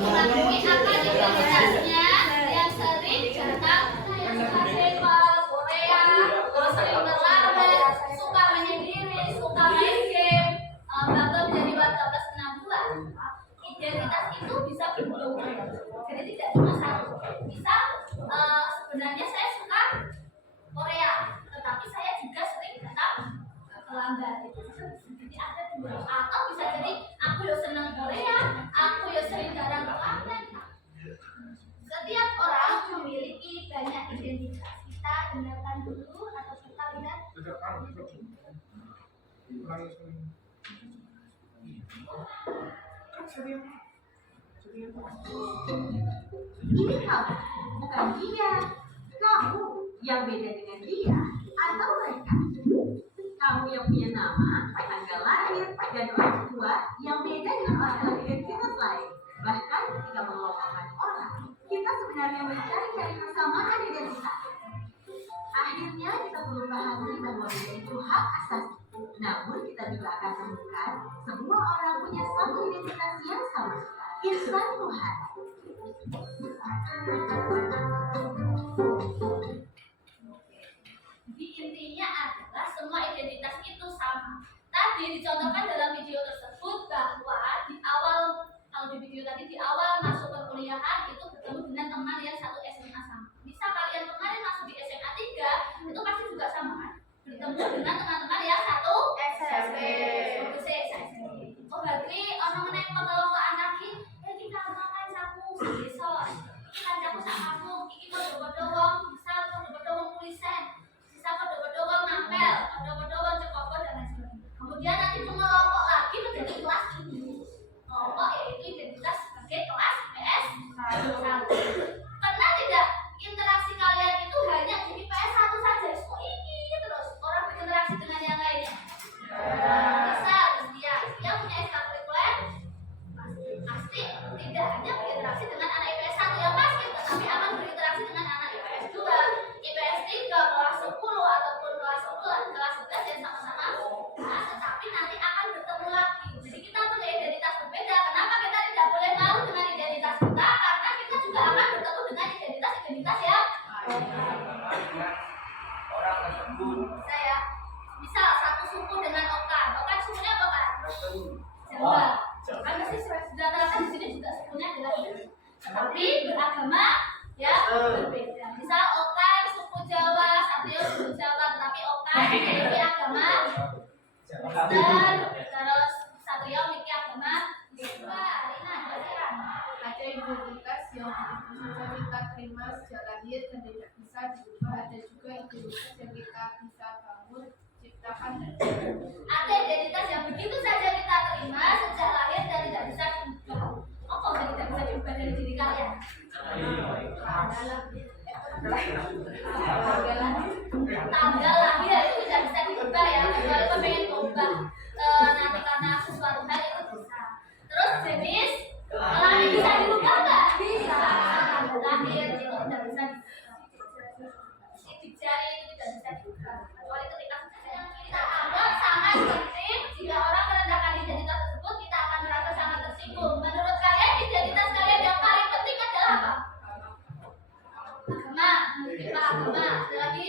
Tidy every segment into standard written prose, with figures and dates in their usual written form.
Mungkin apa identitasnya yang sering datang festival Korea, terus sering terlambat, suka menyendiri, suka main game, bahkan menjadi warga plus 6 bulan. Identitas itu bisa berubah-ubah. Jadi tidak cuma satu. Misal sebenarnya saya suka Korea, tetapi saya juga sering datang terlambat. Jadi ada dua. Atau bisa jadi aku yang senang Korea, aku yang sering jarang terlambat. Setiap orang memiliki banyak identitas. Kita dengarkan dulu atau kita lihat. Ini kamu, bukan dia. Kamu yang beda dengan dia atau mereka. Kamu yang punya nama, tanggal lahir, dan orang tua yang beda dengan orang lahir kita lain. Bahkan ketika mengelompokkan orang, kita sebenarnya mencari-cari persamaan identitas. Akhirnya kita perlu pahami bahwa beda itu hak asasi. Namun kita juga akan temukan semua orang punya satu identitas yang sama. Insan Tuhan. Jadi intinya adalah semua identitas itu sama. Tadi dicontohkan dalam video tersebut bahwa di awal, kalau di video tadi di awal masuk perkuliahan itu bertemu dengan teman yang satu SMA sama. Bisa kalian kemarin masuk di SMA 3 itu pasti juga sama kan? Bertemu dengan teman-teman yang satu SMP. Oh berarti orang menaik pengelompokan lagi, kita makan sapu besok. Kita sapu sama iki podo-podo wong, bisa podo-podo wong tulisan, bisa podo-podo wong ngapel, podo-podo wong cekopo dan lain sebagainya. Kemudian nanti mengelompok lagi menjadi kelas ini. Kelompok yaitu identitas sebagai kelas PS1. Pernah tidak interaksi kalian itu hanya di PS1 saja? Oh ini terus orang berinteraksi dengan yang lainnya. Bisa, dia punya ekstrakurikuler pasti tidak hanya berinteraksi dengan anak IPS 1 yang pasti, tetapi akan berinteraksi dengan anak IPS 2, IPS 3, kelas 10 ataupun kelas 11 yang sama-sama. Nah, tetapi nanti akan bertemu lagi. Jadi kita punya identitas berbeda. Kenapa kita tidak boleh malu dengan identitas kita? Karena kita juga akan bertemu dengan identitas yang orang tersebut. saya misal satu suku dengan Okan. Okan sukunya apa kan? Jawa. Kan pasti sudah terangkan di sini juga sukunya adalah ini. Tetapi beragama ya berbeda. Misal Okan suku Jawa, Satrio suku Jawa, tetapi Okan memiliki agama Kristen, terus Satrio memiliki agama Buddha. Ada identitas yang bisa kita terima sejak lahir dan tidak bisa diubah. Ada juga identitas yang kita bisa bangun, ciptakan dan ada identitas yang begitu saja kita terima sejak lahir dan tidak bisa diubah. Oh, kok tidak bisa diubah dari diri kalian? Tanggal lahir itu tidak bisa diubah ya. Kecuali kau pengen ubah nanti karena sesuatu hal itu bisa. Terus jenis kelamin bisa diubah nggak? Bisa. Tanggal lahir itu tidak bisa sidik jari itu tidak bisa diubah. Kecuali ketika kita anggap sangat penting, jika orang merendahkan identitas tersebut kita akan merasa sangat tersinggung. Menurut kalian identitas kalian yang paling penting adalah apa? Agama, kita agama. Ada lagi?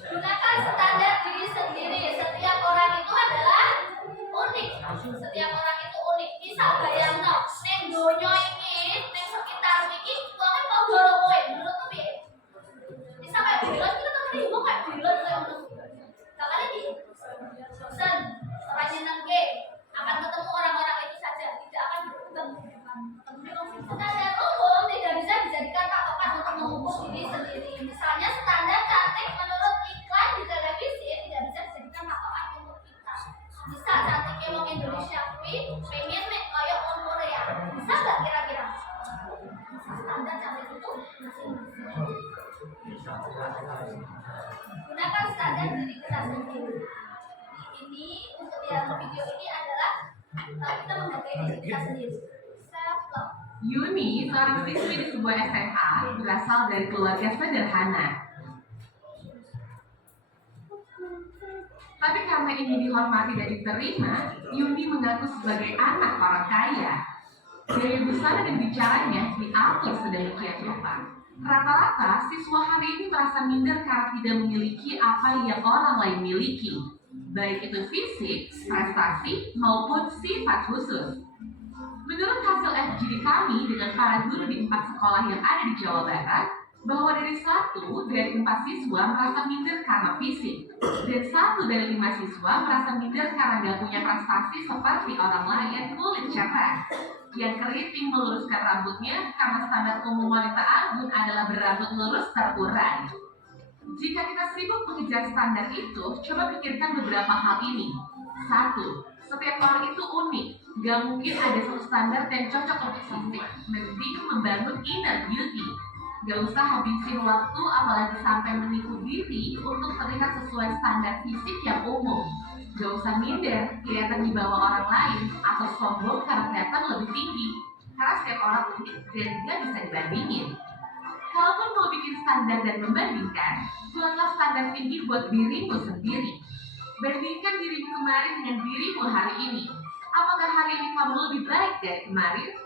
Gunakan standar diri sendiri. Setiap orang itu adalah unik. Setiap orang itu unik. Misal bayangno, neng donya iki, neng sekitar iki, kok kan mau goro kowe. Menurutmu piye? Bisa kayak bilon, kita tuh bingung kayak bilon kayak ngono. Kakaknya di bosan, orang nyenengke, akan ketemu orang-orang itu saja, tidak akan bertemu. Standar umum tidak bisa dijadikan patokan untuk mengukur diri sendiri. Misalnya standar cantik menurut iklan di televisi tidak bisa dijadikan patokan untuk kita. Bisa cantiknya wong Indonesia kuwi pengen mek koyo wong Korea. Bisa nggak kira-kira? Standar cantik itu masing-masing. Gunakan standar diri kita sendiri. Ini untuk yang video ini adalah kita menghargai diri kita sendiri. Self love. Yuni, seorang siswi di sebuah SMA, berasal dari keluarga sederhana. Tapi karena ingin dihormati dan diterima, Yundi mengaku sebagai anak orang kaya. Gaya busana dan bicaranya diatur sedemikian rupa. Rata-rata siswa hari ini merasa minder karena tidak memiliki apa yang orang lain miliki, baik itu fisik, prestasi, maupun sifat khusus. Menurut hasil FGD kami dengan para guru di 4 sekolah yang ada di Jawa Barat, bahwa dari 1 dari 4 siswa merasa minder karena fisik, dan 1 dari 5 siswa merasa minder karena gak punya prestasi seperti orang lain kulit cerah, yang keriting meluruskan rambutnya karena standar umum wanita anggun adalah berambut lurus terurai. Jika kita sibuk mengejar standar itu, coba pikirkan beberapa hal ini. 1. Setiap orang itu unik, gak mungkin ada satu standar yang cocok untuk fisik, mending membangun inner beauty. Gak usah habisin waktu apalagi sampai menipu diri untuk terlihat sesuai standar fisik yang umum. Gak usah minder, kelihatan di bawah orang lain, atau sombong karena kelihatan lebih tinggi. Karena setiap orang unik dan gak bisa dibandingin. Kalaupun mau bikin standar dan membandingkan, buatlah standar tinggi buat dirimu sendiri. Bandingkan dirimu kemarin dengan dirimu hari ini. Apakah hari ini kamu lebih baik dari kemarin?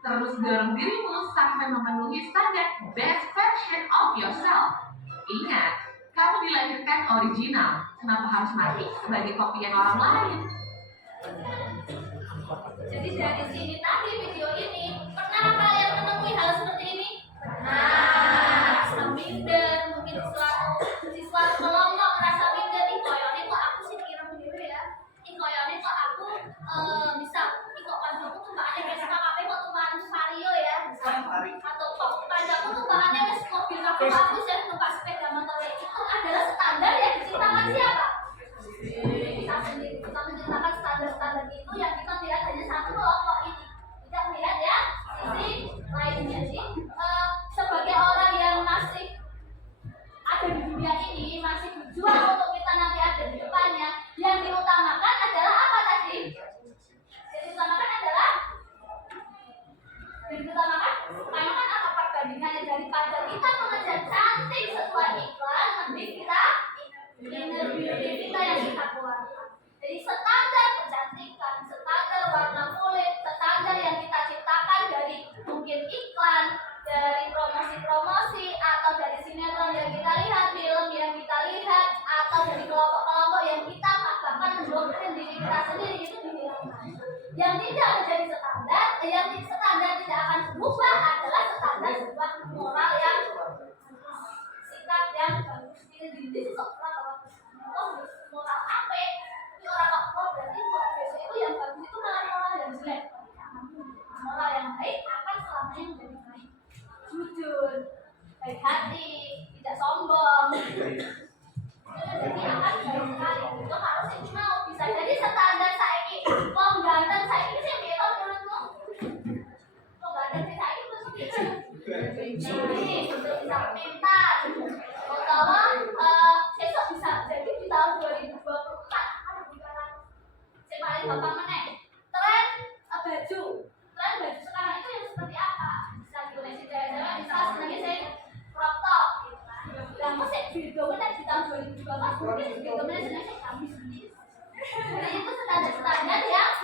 Terus dorong dirimu sampai memenuhi standar best version of yourself. Ingat, kamu dilahirkan original. Kenapa harus mati sebagai kopian orang lain? Jadi dari sini tadi video ini, pernah kalian menemui hal seperti ini? Pernah. Rasa minder, mungkin di suatu kelompok merasa minder. Ih koyone kok aku sih kira begitu ya. Ih koyone kok aku bisa. Ih kok panjangku tuh bahannya kayak KKP kok tuh bahan vario ya. Atau kok panjangku tuh bahannya wes mobil bagus ya, numpak sepeda motor. Itu adalah standar yang diciptakan siapa? Kita sendiri. Kita menciptakan standar-standar itu yang kita lihat hanya satu kelompok ini. Tidak melihat ya sisi lainnya sih. Sebagai orang yang masih ada di dunia ini, masih berjuang untuk kita nanti ada di depannya, yang diutamakan adalah apa tadi? Yang diutamakan adalah apa perbandingannya daripada kita mengejar cantik sesuai iklan, mending kita inner beauty kita yang kita keluarkan. Jadi standar kecantikan, standar warna kulit, standar yang kita ciptakan dari mungkin iklan, dari promosi-promosi, atau dari sinetron yang kita lihat, film yang kita lihat, atau dari kelompok-kelompok yang kita bahkan mendoktrin diri kita sendiri, itu dihilangkan. Yang tidak menjadi standar, yang standar tidak akan berubah adalah standar sebuah moral yang sikap yang bagus. Ini moral apa? Ini orang kok berarti moral besok itu yang bagus itu malah moral yang jelek. Moral yang baik akan selamanya menjadi baik. Jujur, baik hati, tidak sombong. Jadi akan baik sekali. Itu harus mau bisa jadi standar saiki. Wong ganteng saiki sing piye to menurutmu? Wong ganteng sing saiki terus piye? Ini bisa pintar. Utawa besok bisa jadi di tahun 2024 ada bukan yang paling gampang meneh. Tren baju. Tren baju sekarang itu yang seperti apa? Bisa dikoneksi cewek-cewek bisa senangnya saya crop top. Lah kok sih beda meneh di tahun 2024 mungkin beda meneh senangnya saya gamis sendiri. Jadi itu standar-standar yang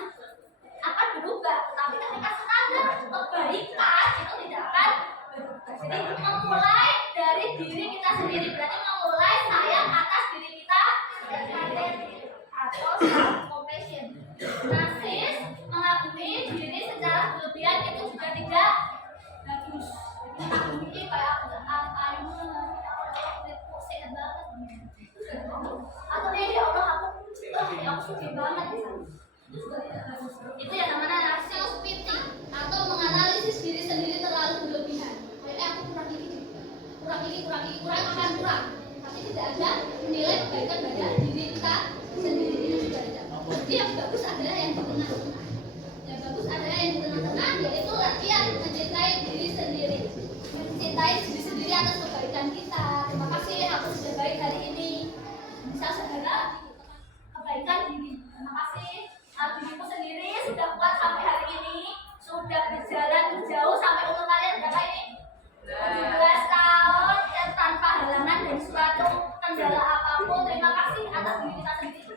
akan berubah. Tapi ketika standar kebaikan itu tidak akan berubah. Jadi memulai dari diri kita sendiri, berarti memulai sayang atas diri kita sendiri atau self compassion. Narsis mengagumi diri secara berlebihan itu juga tidak bagus. Jadi mengagumi kayak ayu sehat banget. Atau dia ya Allah aku suci banget. Itu juga tidak bagus. Itu yang namanya narsis pity atau menganalisis diri sendiri terlalu berlebihan. Aku kurang ini akan kurang, tapi tidak ada menilai kebaikan pada diri kita sendiri, itu juga ada. Jadi yang bagus adalah yang di tengah-tengah. Yang bagus adalah yang di tengah-tengah, yaitu latihan mencintai diri sendiri, mencintai diri sendiri atas kebaikan kita. Terima kasih aku sudah baik hari ini. Bisa saudara kebaikan diri. Terima kasih diriku sendiri sudah kuat sampai hari ini, sudah berjalan jauh sampai umur kalian berapa ini? 17 tahun tanpa halangan dan suatu kendala apapun. Terima kasih atas diri kita sendiri.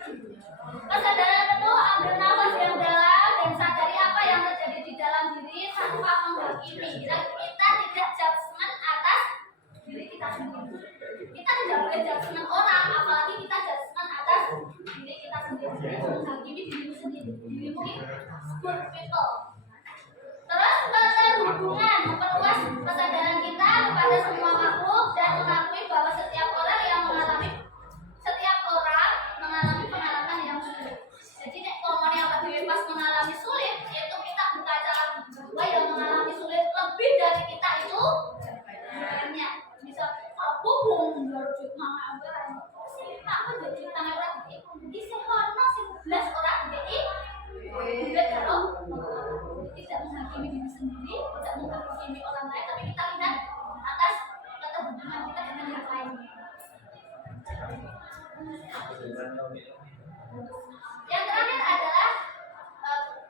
menghakimi dirimu sendiri. Dirimu ini good people. Terus berhubungan memperluas kesadaran kita kepada semua makhluk dan mengakui bahwa setiap orang mengalami pengalaman yang sulit. Jadi nek ngomongnya apa dhewe pas mengalami sulit, itu kita berkaca bahwa yang mengalami sulit lebih dari kita itu banyak. Misal aku bongkar duit mama amberan, aku jadi tangan orang di sehormat 11 orang jadi duit kalau tidak menghakimi diri sendiri, tidak menghakimi orang lain, tapi kita lihat atas keterhubungan kita dengan yang lain. Yang terakhir adalah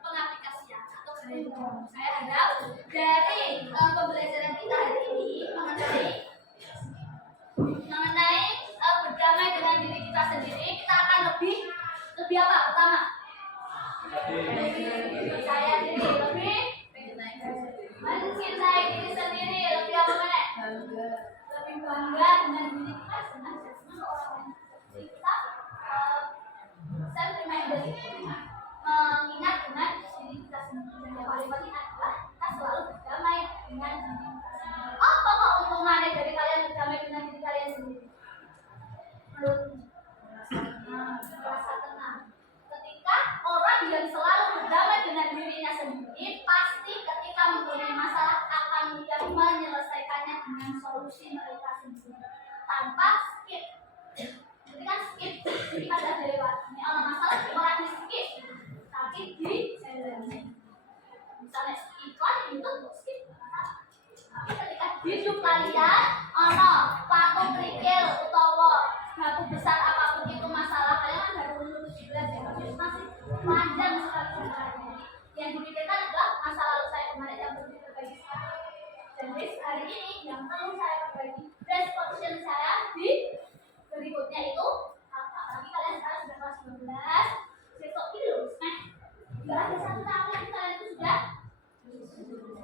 pengaplikasian atau saya harap dari pembelajaran kita hari ini mengenai berdamai dengan diri kita sendiri, kita akan lebih apa? Pertama, percaya diri, lebih mencintai diri sendiri, lebih apa mana? Lebih bangga dengan diri kita sendiri. Kita self-reminder, mengingat dengan diri kita sendiri. Yang paling penting adalah kita selalu berdamai dengan diri kita sendiri. Apa keuntungannya dari kalian berdamai dengan diri kalian sendiri? Merasa tenang. Ketika orang yang selalu berdamai dengan dirinya sendiri, pasti ketika mempunyai masalah akan mudah menyelesaikannya dengan solusi mereka sendiri tanpa skip. Jadi kan skip, jadi pada lewat. Ini ada masalah orang di skip, tapi di jalani. Misalnya iklan itu skip, tapi ketika hidup kalian, patung kerikil utawa batu besar apapun itu masalah kalian kan baru umur 17 ya, tapi masih panjang sekali ceritanya. Yang dipikirkan adalah masa lalu saya kemarin yang belum diperbaiki sekarang. Dan hari ini yang perlu saya perbaiki, resolution saya di berikutnya itu apa? Tapi kalian sekarang sudah kelas 12, besok ini loh, nggak ada satu tahun lagi kalian itu sudah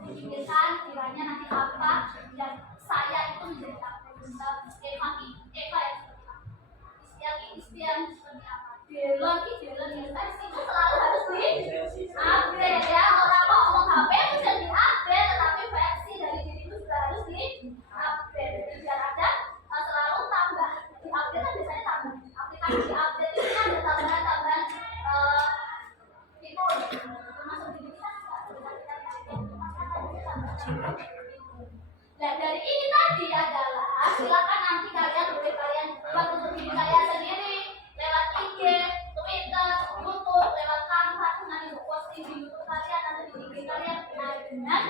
dipikirkan kiranya nanti apa dan saya itu menjadi apa? Eva yang Istian seperti apa? Delon yang tadi itu selalu harus di-upgrade ya. Orang kok ngomong HP bisa di-upgrade, tetapi versi dari diri itu juga harus di-upgrade. Jadi biar ada selalu tambah. Di-upgrade kan biasanya tambah. Aplikasi di-upgrade itu kan ada tambahan-tambahan fitur. Termasuk di kita Nah dari ini tadi adalah silakan nanti kalian buat untuk diri kalian sendiri lewat IG, Twitter, YouTube, lewat Canva, nanti posting di YouTube kalian atau di IG kalian dengan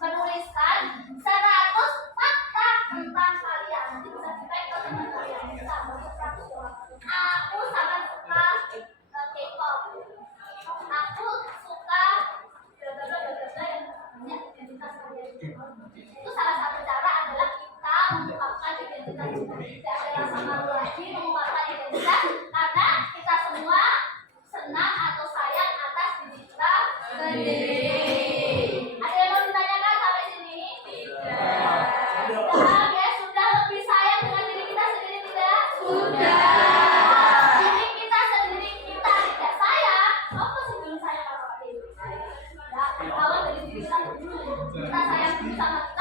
menuliskan 100 fakta tentang kalian. Nanti bisa di-tag ke teman kalian. Bisa 100 orang. Aku sangat suka K-pop. Aku suka yang banyak identitas kalian. Itu salah satu cara adalah kita mengungkapkan identitas kita. Tidak ada rasa malu lagi mengungkapkan identitas karena kita semua senang atau sayang atas diri kita sendiri. Ada yang mau ditanyakan sampai sini? Tidak. Sudah lebih sayang dengan diri kita sendiri tidak? Sudah. Diri kita sendiri kita tidak sayang. Apa sih belum sayang kalau diri? Nah, awal dari diri kita dulu. Kita sayang diri sama kita.